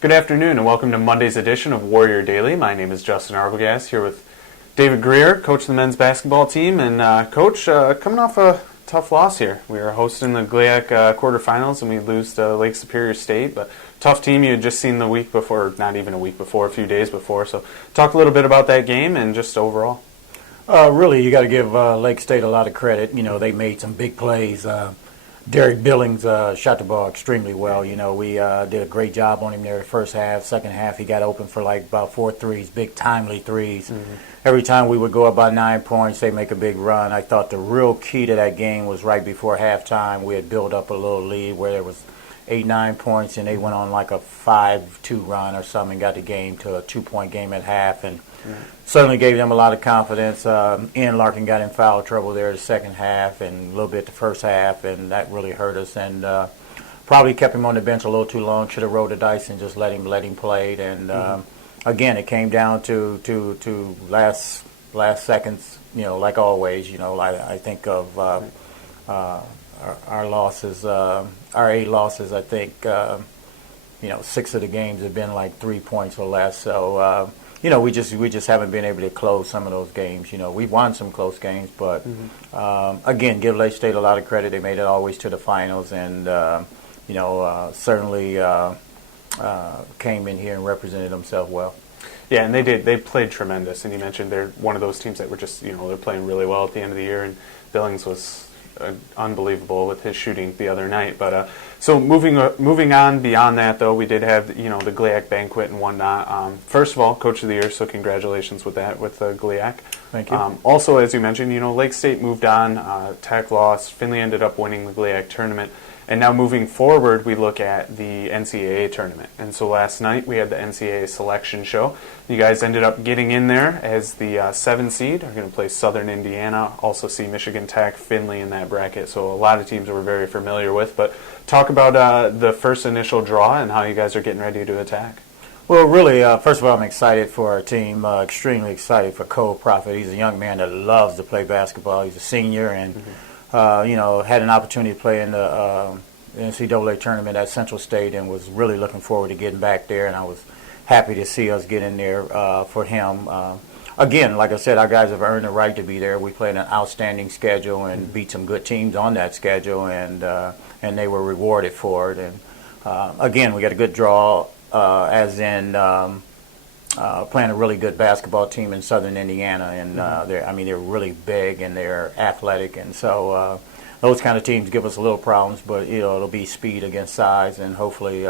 Good afternoon and welcome to Monday's edition of Warrior Daily. My name is Justin Arbogast here with David Greer, coach of the men's basketball team. And Coach, coming off a tough loss here. We were hosting the GLIAC quarterfinals and we lose to Lake Superior State. But tough team you had just seen the week before, not even a week before, a few days before. So talk a little bit about that game and just overall. Really, you got to give Lake State a lot of credit. You know, they made some big plays. Derek Billings shot the ball extremely well. You know, we did a great job on him there the first half. Second half, he got open for like about 4 threes, big timely threes. Mm-hmm. Every time we would go up by 9 points, they make a big run. I thought the real key to that game was right before halftime. We had built up a little lead where there was 8-9 points, and they went on like a 5-2 run or something and got the game to a 2-point game at half. And certainly gave them a lot of confidence. Ian Larkin got in foul trouble there the second half and a little bit the first half, and that really hurt us. And probably kept him on the bench a little too long. Should have rolled the dice and just let him play. And again, it came down to last seconds. You know, like always. You know, I think of our losses, our 8 losses. I think 6 of the games have been like 3 points or less. So. You know, we just haven't been able to close some of those games. You know, we won some close games, but again, give Lake State a lot of credit. They made it always to the finals, and certainly came in here and represented themselves well. Yeah, and they did. They played tremendous, and you mentioned they're one of those teams that were just, they're playing really well at the end of the year, and Billings was unbelievable with his shooting the other night. But so moving on beyond that, though, we did have the GLIAC banquet and whatnot. First of all, Coach of the Year, so congratulations with that with GLIAC. Thank you. Also, as you mentioned, Lake State moved on. Tech lost. Finley ended up winning the GLIAC tournament. And now moving forward, we look at the NCAA tournament. And so last night we had the NCAA selection show. You guys ended up getting in there as the 7 seed. Are going to play Southern Indiana, also see Michigan Tech, Finley in that bracket. So a lot of teams we're very familiar with. But talk about the first initial draw and how you guys are getting ready to attack. Well, really, first of all, I'm excited for our team, extremely excited for Cole Prophet. He's a young man that loves to play basketball. He's a senior and had an opportunity to play in the NCAA tournament at Central State and was really looking forward to getting back there, and I was happy to see us get in there for him. Again, like I said, our guys have earned the right to be there. We played an outstanding schedule and beat some good teams on that schedule, and they were rewarded for it. And again, we got a good draw, as in playing a really good basketball team in Southern Indiana, and they're really big and they're athletic, and so those kind of teams give us a little problems. But it'll be speed against size, and hopefully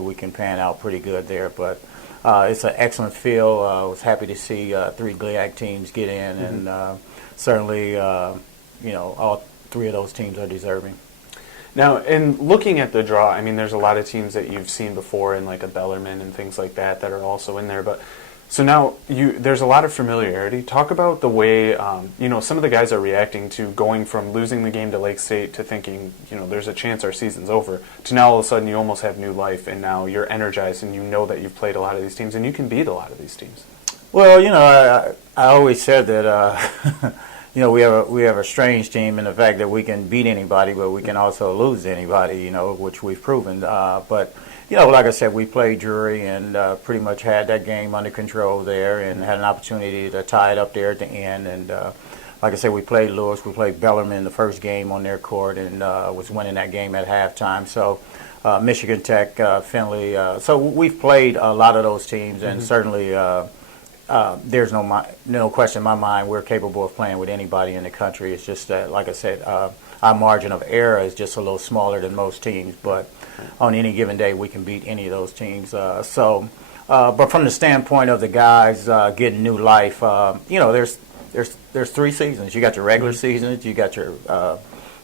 we can pan out pretty good there. But it's an excellent field. I was happy to see 3 GLIAC teams get in, and certainly all 3 of those teams are deserving. Now, in looking at the draw, I mean, there's a lot of teams that you've seen before in like a Bellarmine and things like that are also in there. But so now there's a lot of familiarity. Talk about the way, some of the guys are reacting to going from losing the game to Lake State to thinking, there's a chance our season's over, to now all of a sudden you almost have new life and now you're energized and you know that you've played a lot of these teams and you can beat a lot of these teams. Well, I always said that, we have a strange team in the fact that we can beat anybody, but we can also lose anybody, which we've proven. But like I said, we played Drury and pretty much had that game under control there and had an opportunity to tie it up there at the end. And like I said, we played Lewis, we played Bellarmine the first game on their court and was winning that game at halftime. So Michigan Tech, Finley. So we've played a lot of those teams, and certainly there's no question in my mind we're capable of playing with anybody in the country. It's just that, like I said, our margin of error is just a little smaller than most teams, but on any given day we can beat any of those teams. But from the standpoint of the guys getting new life, there's 3 seasons. You got your regular seasons, you got your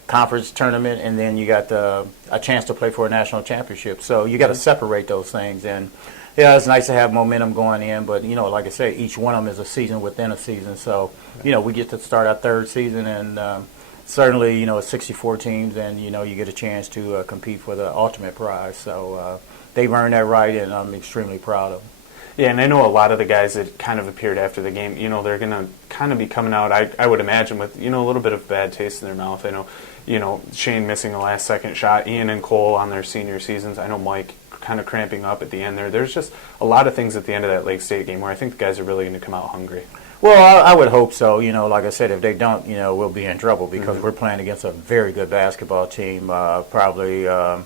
conference tournament, and then you got a chance to play for a national championship. So you got to separate those things. And yeah, it's nice to have momentum going in, but like I say, each one of them is a season within a season. So we get to start our 3rd season, and certainly it's 64 teams, and you get a chance to compete for the ultimate prize. So they've earned that right, and I'm extremely proud of them. Yeah, and I know a lot of the guys that kind of appeared after the game, they're going to kind of be coming out, I would imagine, with, a little bit of bad taste in their mouth. I know, Shane missing a last-second shot, Ian and Cole on their senior seasons. I know Mike kind of cramping up at the end there. There's just a lot of things at the end of that Lake State game where I think the guys are really going to come out hungry. Well, I would hope so. Like I said, if they don't, we'll be in trouble because we're playing against a very good basketball team, probably, the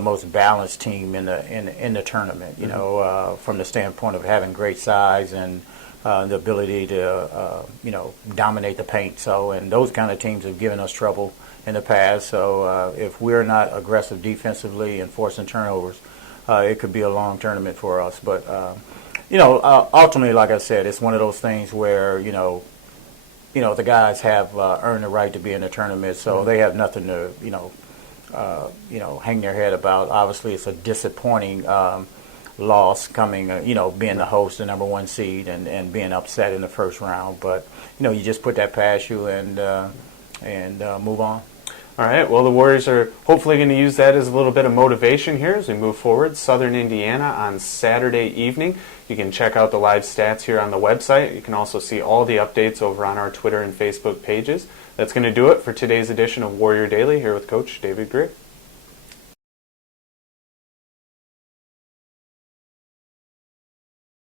most balanced team in the tournament. From the standpoint of having great size and the ability to, dominate the paint. So, and those kind of teams have given us trouble in the past. So, if we're not aggressive defensively and forcing turnovers, it could be a long tournament for us. But ultimately, like I said, it's one of those things where, the guys have earned the right to be in the tournament, so they have nothing to, hang their head about. Obviously, it's a disappointing loss coming, being the host, the number one seed, and being upset in the first round. But, you just put that past you and move on. All right, well, the Warriors are hopefully going to use that as a little bit of motivation here as we move forward. Southern Indiana on Saturday evening. You can check out the live stats here on the website. You can also see all the updates over on our Twitter and Facebook pages. That's going to do it for today's edition of Warrior Daily here with Coach David Greer.